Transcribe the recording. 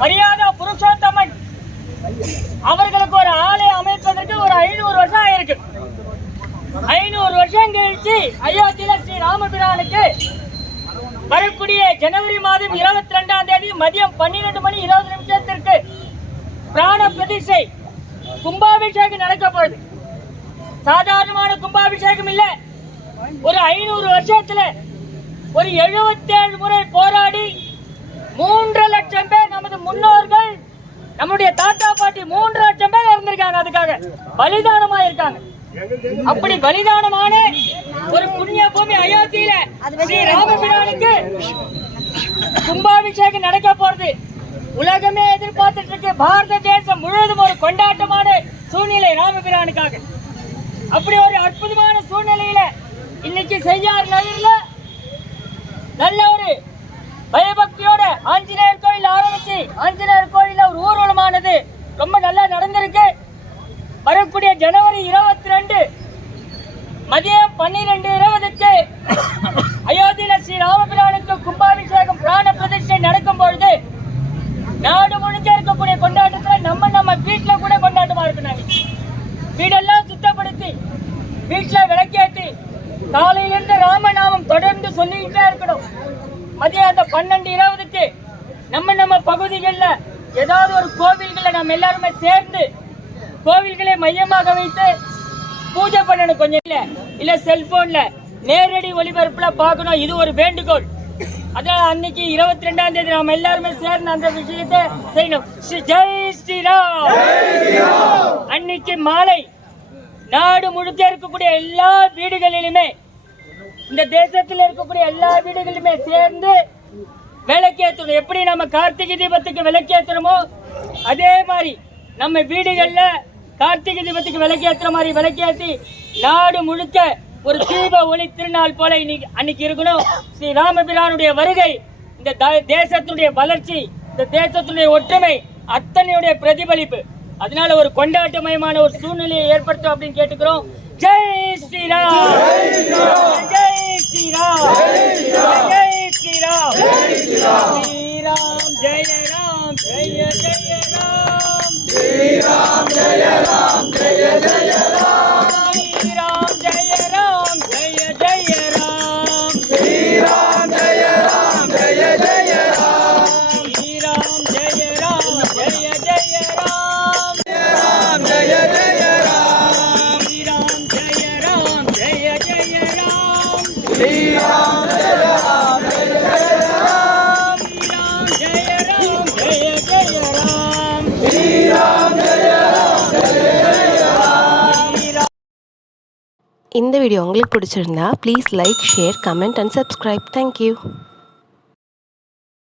மரியாதை புருஷோத்தமன் அவர்களுக்கு ஒரு ஆலை அமைப்பதற்கு ஒரு 500 வருஷம் ஆயிருக்கு. 500 வருஷம் கழிச்சு அயோத்தியில ஸ்ரீ ராமபிரானுக்கு வரக்கூடிய ஜனவரி மாதம் 22ஆம் தேதி மதியம் 12 மணி 20 நிமிஷத்திற்கு பிராண பிரதிஷ்டை கும்பாபிஷேகம் நடக்க போகுது. சாதாரணமான கும்பாபிஷேகம் இல்ல. ஒரு 500 வருஷத்துல ஒரு 77 முறை போராடி 3 லட்சம் பேர் நமது முன்னோர்கள் நம்முடைய தாத்தா பாட்டி 3 லட்சம் பேர் இருந்திருக்காங்க. அதுக்காக பலிதானமா இருக்காங்க. அப்படி பலிதானமான ஒரு புண்ணிய பூமி அயோத்தியில ஸ்ரீ ராமபிரானுக்கு கும்பாபிஷேகம் நடக்க போறது. உலகமே எதிர்பார்த்துட்டு இருக்கு. பாரத தேசம் முழுவதும் ஒரு கொண்டாட்டமான சூழ்நிலை ராமபிரானுக்காக. அப்படி ஒரு அற்புதமான சூழ்நிலையில இன்னைக்கு செய்யார் நகர்ல நல்ல ஒரு பயபக்தியோட ஆஞ்சநேயர் கோயில் ஆரம்பிச்சு ஆஞ்சநேயர் கோயில ஒரு ஊர்வலமானது ரொம்ப நல்லா நடந்திருக்கு. வரக்கூடிய ஜனவரி 22 மதியம் 12:20க்கு அயோத்தியில ஸ்ரீ ராமபிரானுக்கு மதியானம் 12:20க்கு நம்ம பகுதிகளில் ஏதாவது ஒரு கோவில்களை நம்ம எல்லாருமே சேர்ந்து கோவில்களை மையமாக வைத்து பூஜை பண்ணணும். கொஞ்சம் இல்ல செல்போன்ல நேரடி ஒளிபரப்புல பார்க்கணும். இது ஒரு வேண்டுகோள். அதனால அன்னைக்கு 22ஆம் தேதி நாம எல்லாருமே சேர்ந்து அந்த விஷயத்தை செய்யணும். ஜெய் ஸ்ரீராம். அன்னைக்கு மாலை நாடு முழுக்க இருக்கக்கூடிய எல்லா வீடுகளிலுமே, இந்த தேசத்தில் இருக்கக்கூடிய எல்லா வீடுகளிலுமே சேர்ந்து விளக்கேற்றணும். எப்படி நம்ம கார்த்திகை தீபத்துக்கு விளக்கேற்றணுமோ அதே மாதிரி நம்ம வீடுகள்ல கார்த்திகை தீபத்துக்கு விளக்கேற்றுற மாதிரி விளக்கேற்றி நாடு முழுக்க ஒரு தீப ஒளி திருநாள் போல அன்னைக்கு இருக்கணும். ஸ்ரீ ராமபிரானுடைய வருகை இந்த தேசத்தினுடைய வளர்ச்சி, இந்த தேசத்தினுடைய ஒற்றுமை அத்தனையுடைய பிரதிபலிப்பு. அதனால ஒரு கொண்டாட்டமயமான ஒரு சூழ்நிலையை ஏற்படுத்தும் அப்படின்னு கேட்டுக்கிறோம். ஜெய் ஸ்ரீராம், ஜெய் ஸ்ரீராம், ஜெய் ஸ்ரீராம், ஸ்ரீராம் ஜெய ராம், ஜெய ஜெய ராம், ஸ்ரீராம் ஜெய ராம், ஜெய ஜெய ராம், ஸ்ரீராம் ஜெய ராம், ஜெய ஜெய ராம், ஸ்ரீராம் ஜெய ராம், ஜெய ஜெய ராம், ஸ்ரீராம் ஜெய ராம், ஜெய ஜெய ராம், ராம் ஜெய ஜெய ராம், ஸ்ரீராம் ஜெய ராம், ஜெய ஜெய ராம், ஸ்ரீராம் ஜெய ராம், ஜெய ஜெய ராம், ஸ்ரீராம் ஜெய ராம், ஜெய ஜெய ராம், ஸ்ரீராம் ஜெய ராம், ஜெய ஜெய ராம். இந்த வீடியோ உங்களுக்கு பிடிச்சிருந்தா please like, share, comment and subscribe. Thank you.